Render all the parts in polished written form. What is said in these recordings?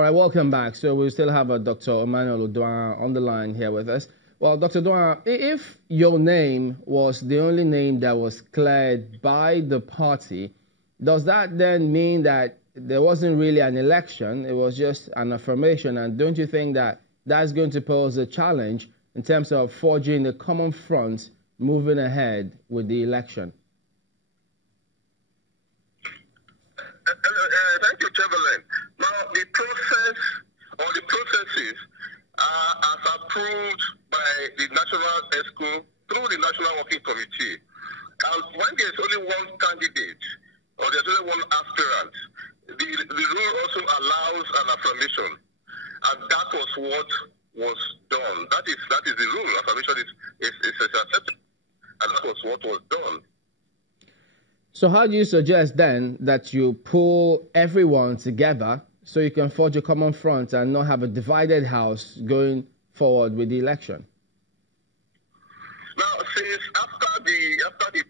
All right, welcome back. So we still have Dr. Emmanuel Uduaghan on the line here with us. Well, Dr. Uduaghan, if your name was the only name that was cleared by the party, does that then mean that there wasn't really an election, it was just an affirmation? And don't you think that that's going to pose a challenge in terms of forging a common front moving ahead with the election? Thank you, Chamberlain. Now, the process or the processes are as approved by the National ESCO through the National Working Committee. And when there's only one candidate or there's only one aspirant, the rule also allows an affirmation. And that was what was done. That is the rule. Affirmation is accepted. And that was what was done. So how do you suggest then that you pull everyone together so you can forge a common front and not have a divided house going forward with the election? Now, since after the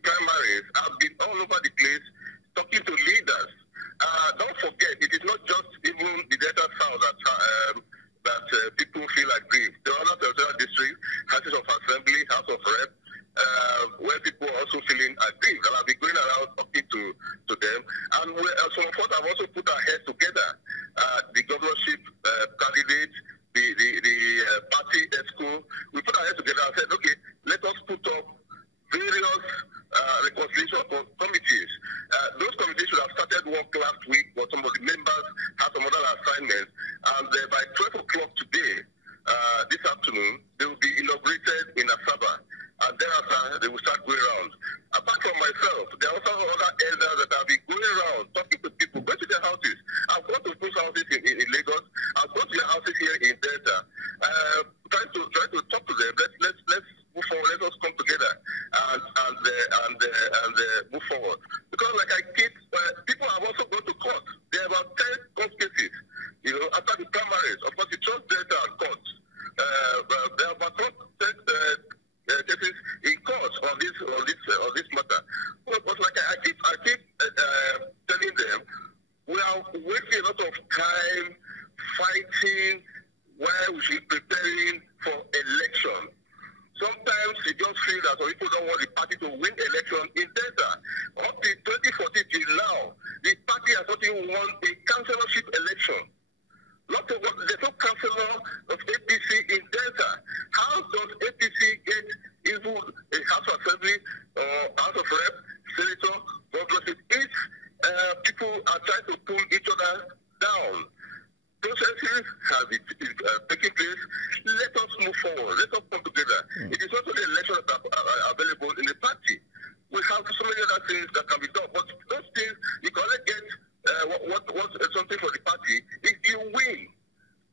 primaries, I've been all over the place talking to leaders. Don't forget, it is not just even the Delta South that people feel aggrieved. There are other territorial districts, houses of assembly, house of rep, where people are also feeling aggrieved. And I've been going around talking to them. And some of us have also put our heads together. The governorship candidate, the party ESCO, we put our heads together and said, okay, let us put up various reconciliation committees. Those committees should have started work last week, but some of the members had some other assignments. And by 12 o'clock today, this afternoon, they will be inaugurated in Asaba. And thereafter, they will start going around. Apart from myself, there are also other elders that have been going around, talking to people, going to their houses. I've gone to those houses in Lagos. I've gone to their houses here in Delta. Trying to talk to them. Let's move forward. Let us come together and move forward. Because like I keep, people have also gone to court. There are about 10 court cases. You know, after the primaries, of course, it chose Delta and court. There are about 10 cases in court on this matter. But like I keep telling them, we are wasting a lot of time fighting while we should be preparing for election. Sometimes you just feel that some people don't want the party to win election in Delta. Up to 2014 till now, the party has not even won a councillorship election. There's no councillor of APC in Delta. How does APC get even a House of Assembly or House of Rep, Senator, governorship? If people are trying to pull each other down, processes have been taking place. Let us move forward. Let us come together. It is not only elections that are available in the party. We have so many other things that can be done. But those things, you can only get what's something for the party if you win.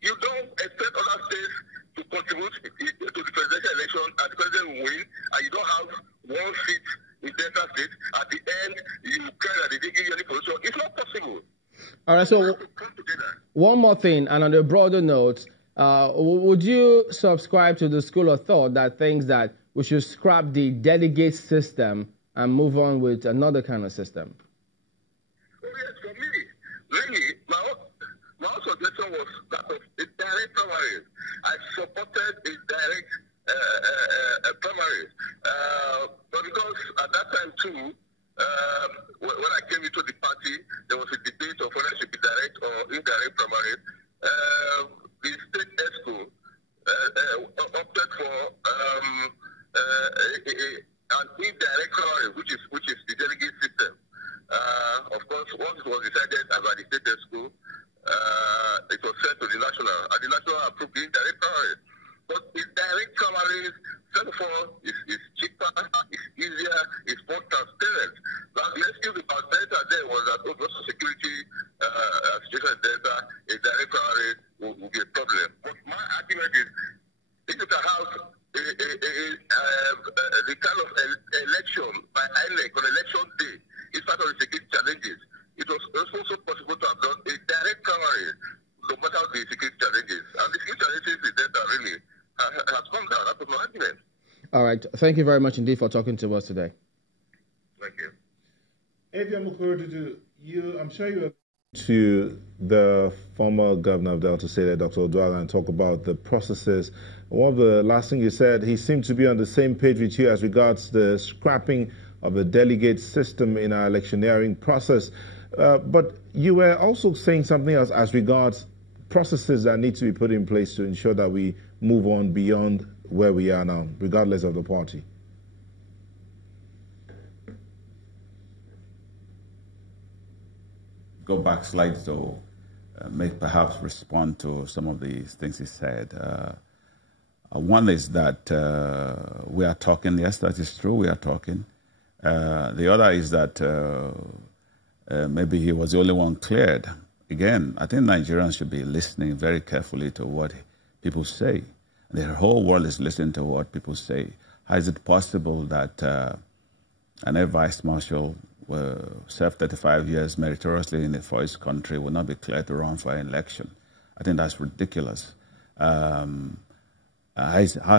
You don't expect other states to contribute to the presidential election and the president will win, and you don't have one seat in Delta State. At the end, you cry that they didn't give you any position. It's not possible. All right, so one more thing, and on a broader note, would you subscribe to the school of thought that thinks that we should scrap the delegate system and move on with another kind of system? Oh, yes, for me, really, my suggestion was that of a direct primaries. I supported a direct primaries. But because at that time, too, when I came into the party, there was a debate of whether it should be direct or indirect primaries. The state ESCO opted for an indirect primary, which is the delegate system. Of course, once it was decided by the state ESCO, it was sent to the national, and the national approved the indirect primaries. But the direct primaries, first of all, is cheaper, it's easier, it's more transparent. Now, the excuse about Delta there was that because of security situation in Delta, a direct primary will be a problem. But my argument is, if you can have the kind of election by INEC on election day, in spite of the security challenges, it was also possible to have done a direct primary, no matter the security challenges. And the security challenges in Delta really has come down. That was my argument. All right. Thank you very much indeed for talking to us today. Thank you. Okorodudu, I'm sure you have To the former governor of Delta State, Dr. Uduaghan, and talk about the processes. One of the last things he said, he seemed to be on the same page with you as regards the scrapping of the delegate system in our electioneering process. But you were also saying something else as regards processes that need to be put in place to ensure that we move on beyond where we are now, regardless of the party. Go back slightly to perhaps respond to some of the things he said. One is that we are talking. Yes, that is true. We are talking. The other is that maybe he was the only one cleared. Again, I think Nigerians should be listening very carefully to what people say. The whole world is listening to what people say. How is it possible that an vice marshal served 35 years meritoriously for his country will not be cleared to run for an election? I think that's ridiculous. How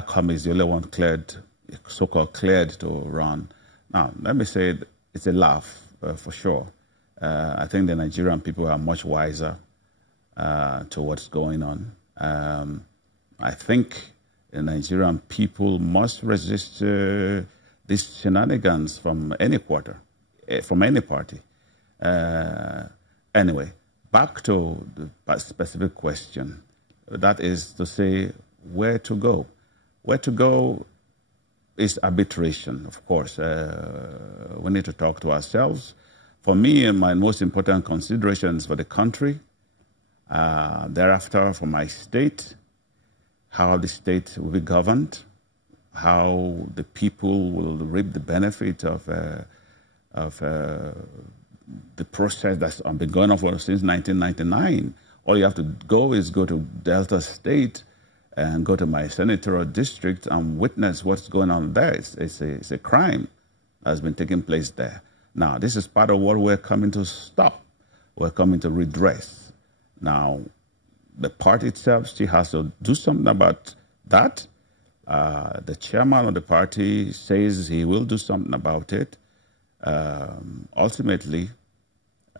come he's the only one cleared, so-called cleared to run? Now, let me say it's a laugh for sure. I think the Nigerian people are much wiser to what's going on. I think the Nigerian people must resist these shenanigans from any quarter, from any party. Anyway, back to the specific question. That is to say, where to go. Where to go is arbitration, of course. We need to talk to ourselves. For me, my most important considerations for the country, thereafter for my state, how the state will be governed, how the people will reap the benefit of the process that's been going on since 1999. All you have to go is go to Delta State and go to my senatorial district and witness what's going on there. It's a crime that's been taking place there. Now, this is part of what we're coming to stop. We're coming to redress. Now, the party itself still has to do something about that. The chairman of the party says he will do something about it. Ultimately,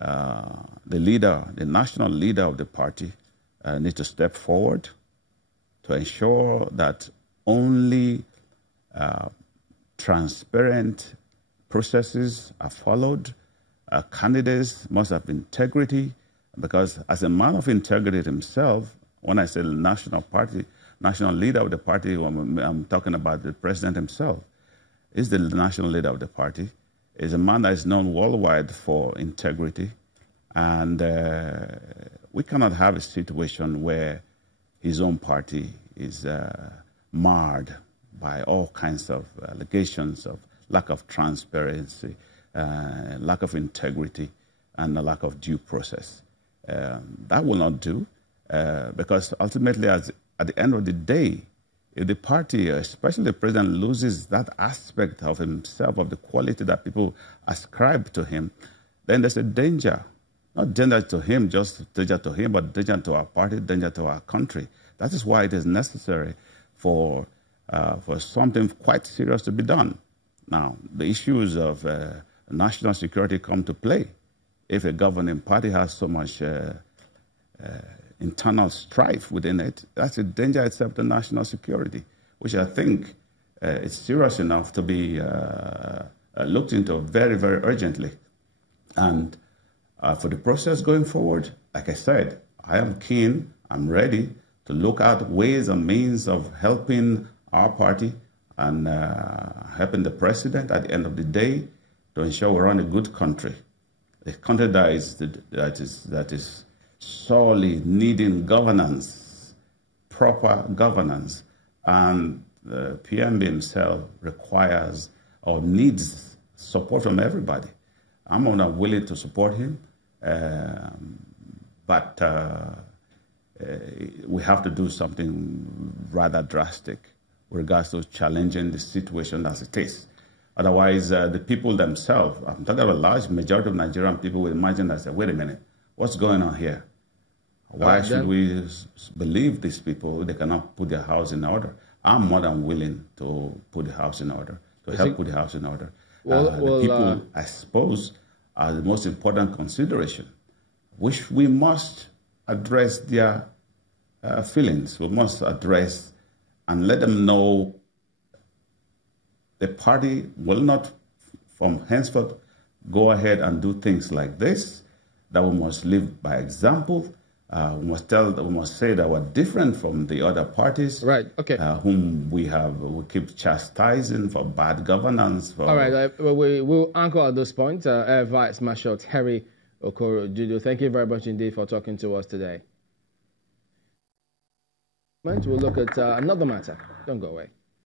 the national leader of the party needs to step forward to ensure that only transparent processes are followed. Candidates must have integrity, because as a man of integrity himself, when I say the national leader of the party, I'm talking about the president himself, is the national leader of the party, is a man that is known worldwide for integrity. And we cannot have a situation where his own party is marred by all kinds of allegations of lack of transparency, lack of integrity, and a lack of due process. That will not do, because ultimately, at the end of the day, if the party, especially the president, loses that aspect of himself, of the quality that people ascribe to him, then there's a danger. Not danger to him, just danger to him, but danger to our party, danger to our country. That is why it is necessary for something quite serious to be done. Now, the issues of national security come to play. If a governing party has so much internal strife within it, that's a danger itself to national security, which I think is serious enough to be looked into very, very urgently. And for the process going forward, like I said, I am keen, I'm ready to look at ways and means of helping our party and helping the president at the end of the day to ensure we run a good country. A country that is sorely needing governance, proper governance, and the PMB himself requires or needs support from everybody. I'm more than willing to support him, but we have to do something rather drastic with regards to challenging the situation as it is. Otherwise, the people themselves, I'm talking about a large majority of Nigerian people, will imagine and say, wait a minute, what's going on here? Why should we believe these people? They cannot put their house in order. I'm more than willing to put the house in order, to help put the house in order. The people, I suppose, are the most important consideration which we must address their feelings. We must address and let them know the party will not, from henceforth, go ahead and do things like this, that we must live by example. We must say that we're different from the other parties, right? Okay, whom we keep chastising for bad governance. All right, we'll anchor at this point. Air Vice Marshal Terry Okorodudu, thank you very much indeed for talking to us today. We'll look at another matter. Don't go away.